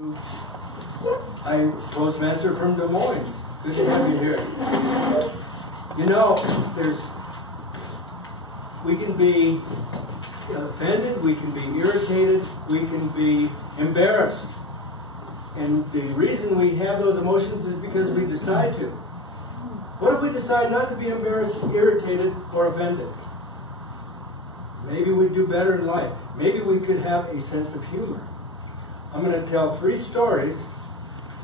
I'm Postmaster from Des Moines. Good to have you here. You know, we can be offended, we can be irritated, we can be embarrassed. And the reason we have those emotions is because we decide to. What if we decide not to be embarrassed, irritated, or offended? Maybe we'd do better in life. Maybe we could have a sense of humor. I'm going to tell 3 stories,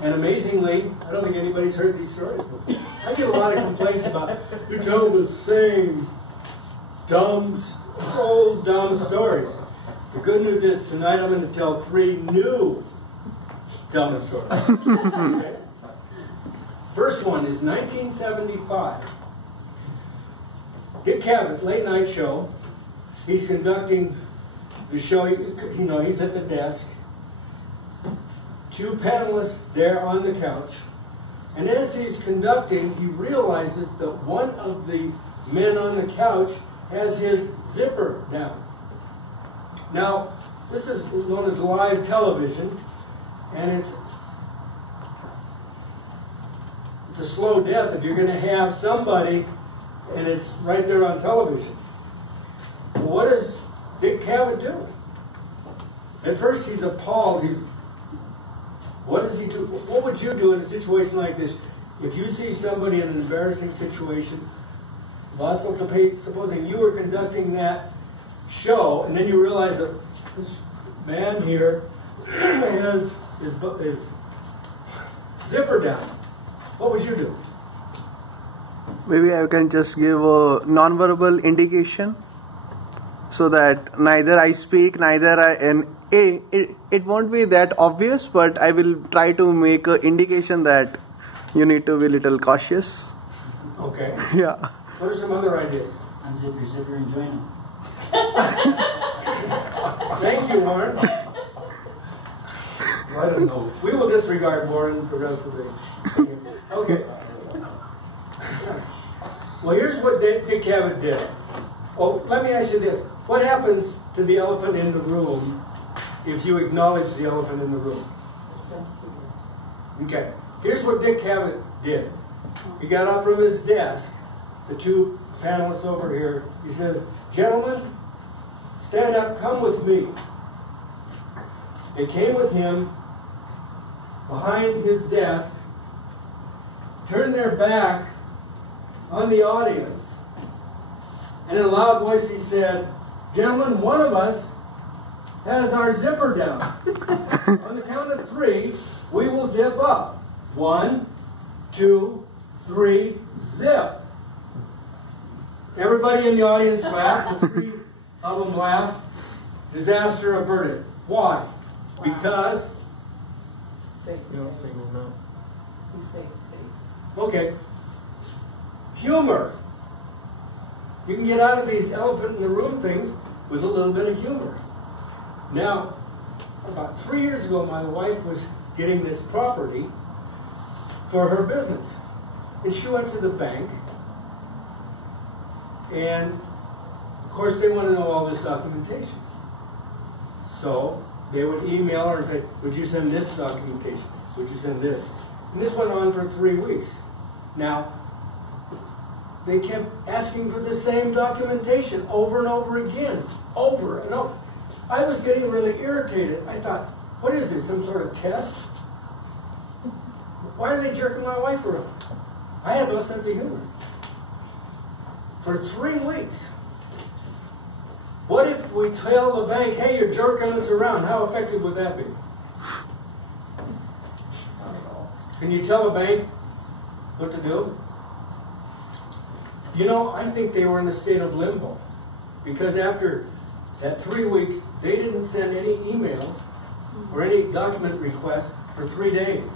and amazingly, I don't think anybody's heard these stories before. I get a lot of complaints about, you tell the same old dumb stories. The good news is tonight I'm going to tell 3 new dumb stories. Okay? First one is 1975. Dick Cavett, late night show. He's conducting the show, you know, he's at the desk. 2 panelists there on the couch. And as he's conducting, he realizes that one of the men on the couch has his zipper down. Now, this is known as live television, and it's a slow death if you're going to have somebody and it's right there on television. Well, what does Dick Cavett do? At first he's appalled. What does he do? What would you do in a situation like this? If you see somebody in an embarrassing situation, supposing you were conducting that show, and then you realize that this man here has his zipper down. What would you do? Maybe I can just give a non-verbal indication so that neither I speak, neither I... And it won't be that obvious, but I will try to make an indication that you need to be a little cautious. Okay. Yeah. What are some other ideas? Unzip your zipper and join them. Thank you, Warren. I don't know. We will disregard Warren the rest of the... Okay. Well, here's what Dick Cavett did. Oh, let me ask you this. What happens to the elephant in the room if you acknowledge the elephant in the room? Okay. Here's what Dick Cavett did. He got up from his desk, the 2 panelists over here. He says, "Gentlemen, stand up, come with me." They came with him behind his desk, turned their back on the audience, and in a loud voice he said, "Gentlemen, one of us has our zipper down. On the count of 3, we will zip up. 1, 2, 3, zip." Everybody in the audience laughed. The 3 of them laughed. Disaster averted. Why? Because... Okay. Humor. You can get out of these elephant in the room things with a little bit of humor. Now, about 3 years ago, my wife was getting this property for her business. And she went to the bank, and of course they want to know all this documentation. So they would email her and say, "Would you send this documentation? Would you send this?" And this went on for 3 weeks. Now, they kept asking for the same documentation over and over again, over and over. I was getting really irritated. I thought, what is this, some sort of test? Why are they jerking my wife around? I had no sense of humor. For 3 weeks. What if we tell the bank, "Hey, you're jerking us around"? How effective would that be? Can you tell a bank what to do? You know, I think they were in a state of limbo. Because after that 3 weeks, they didn't send any emails or any document requests for 3 days.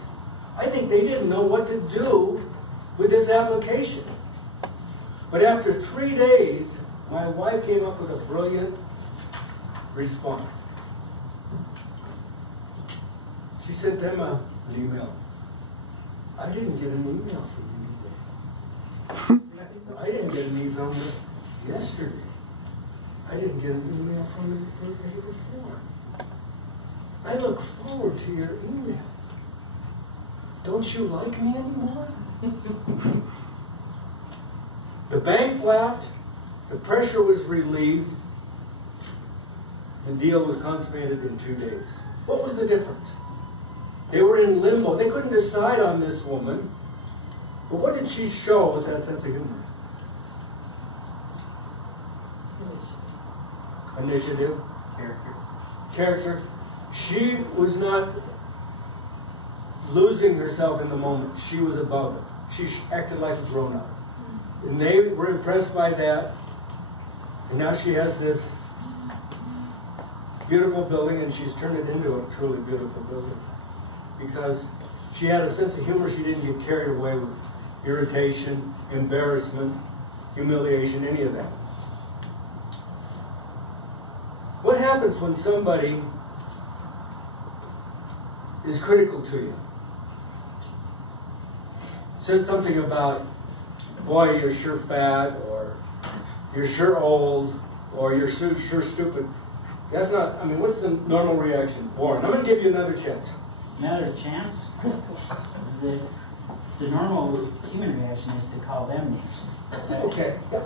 I think they didn't know what to do with this application. But after 3 days, my wife came up with a brilliant response. She sent them an email. "I didn't get an email from you today. I didn't get an email yesterday. I didn't get an email from you the day before." I look forward to your emails. Don't you like me anymore? The bank laughed. The pressure was relieved. The deal was consummated in 2 days. What was the difference? They were in limbo. They couldn't decide on this woman. But what did she show with that sense of humor? Initiative. Character. She was not losing herself in the moment. She was above it. She acted like a grown-up. And they were impressed by that. And now she has this beautiful building, and she's turned it into a truly beautiful building. Because she had a sense of humor. She didn't get carried away with irritation, embarrassment, humiliation, any of that. What happens when somebody is critical to you? Says something about, boy, you're sure fat, or you're sure old, or you're sure stupid. That's not, I mean, what's the normal reaction? Warren, I'm going to give you another chance. Another chance? The normal human reaction is to call them names. Okay. Yeah.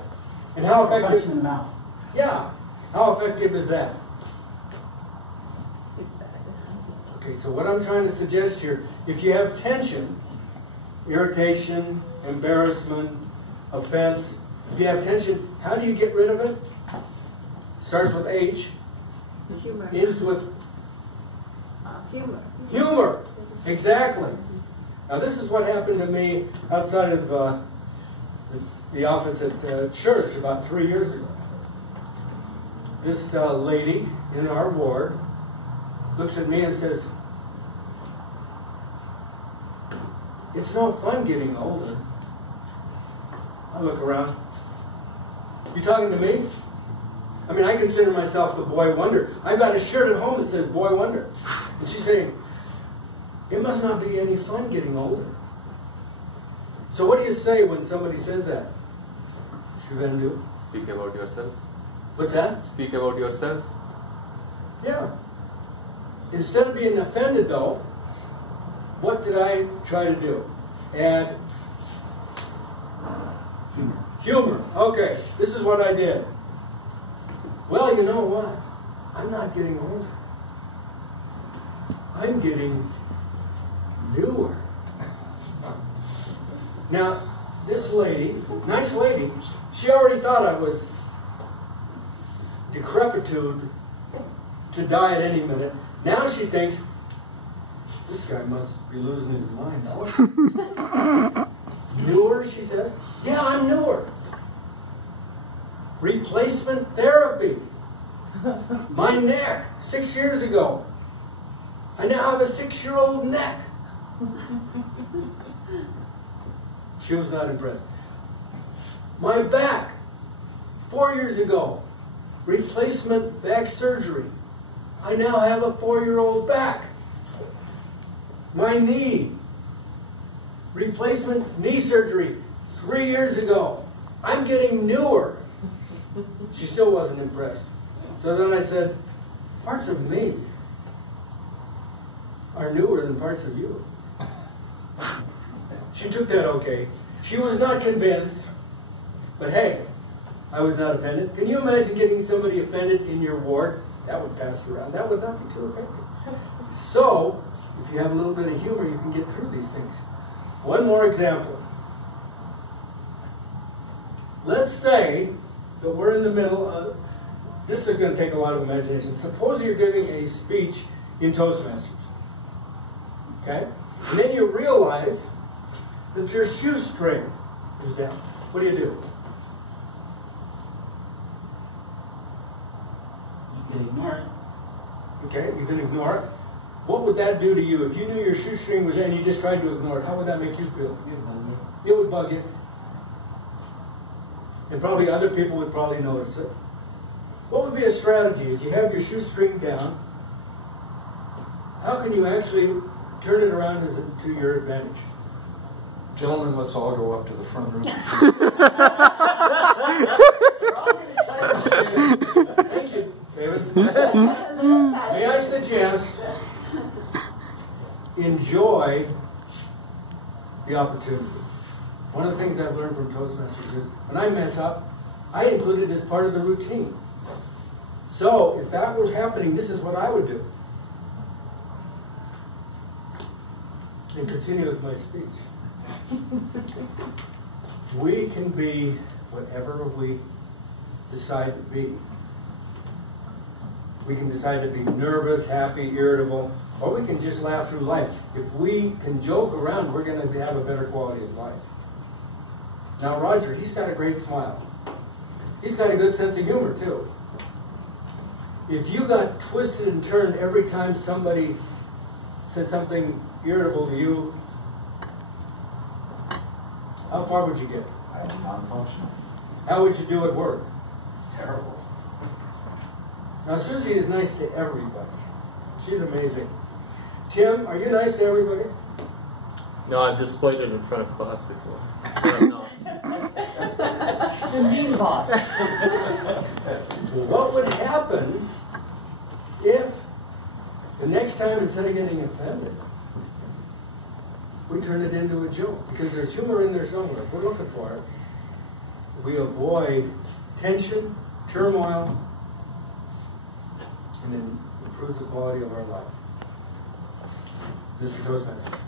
And how effective? Punch them in the mouth. Yeah. How effective is that? It's bad. Okay, so what I'm trying to suggest here, if you have tension, irritation, embarrassment, offense, if you have tension, how do you get rid of it? Starts with H, Humor. ends with Humor. humor. Exactly. Now this is what happened to me outside of the office at church about 3 years ago. This lady in our ward looks at me and says, "It's no fun getting older." I look around. You talking to me? I mean, I consider myself the boy wonder. I've got a shirt at home that says boy wonder. And she's saying, it must not be any fun getting older. So what do you say when somebody says that? Shivendu? Speak about yourself. What's that? Speak about yourself. Yeah. Instead of being offended, though, what did I try to do? Add humor. Okay, this is what I did. Well, you know what? I'm not getting older. I'm getting newer. Now, this lady, nice lady, she already thought I was decrepitude to die at any minute. Now she thinks, this guy must be losing his mind. Newer, she says. Yeah, I'm newer. Replacement therapy. My neck, 6 years ago. I now have a 6-year-old neck. She was not impressed. My back, 4 years ago. Replacement back surgery. I now have a 4-year-old back. My knee, replacement knee surgery 3 years ago. I'm getting newer. She still wasn't impressed. So then I said, parts of me are newer than parts of you. She took that okay. She was not convinced, but hey, I was not offended. Can you imagine getting somebody offended in your ward? That would pass around. That would not be too effective. So, if you have a little bit of humor, you can get through these things. One more example. Let's say that we're in the middle of, this is going to take a lot of imagination. Suppose you're giving a speech in Toastmasters. Okay? And then you realize that your shoestring is down. What do? You could ignore it. Okay, you can ignore it. What would that do to you? If you knew your shoestring was there and you just tried to ignore it, how would that make you feel? It would bug you. And probably other people would probably notice it. What would be a strategy? If you have your shoestring down, how can you actually turn it around to your advantage? Gentlemen, let's all go up to the front room. Thank you, David. May I suggest enjoy the opportunity. One of the things I've learned from Toastmasters is when I mess up, I include it as part of the routine. So if that was happening, this is what I would do. And continue with my speech. We can be whatever we decide to be. We can decide to be nervous, happy, irritable, or we can just laugh through life. If we can joke around, we're going to have a better quality of life. Now Roger, he's got a great smile. He's got a good sense of humor too. If you got twisted and turned every time somebody said something irritable to you, how far would you get? I'd be non-functional. How would you do at work? Terrible. Now Susie is nice to everybody. She's amazing. Tim, are you nice to everybody? No, I've displayed it in front of class before. But I'm not. The mean boss. What would happen if the next time, instead of getting offended, we turn it into a joke? Because there's humor in there somewhere. If we're looking for it, we avoid tension, turmoil, and then improves the quality of our life. Mr. Toastmaster.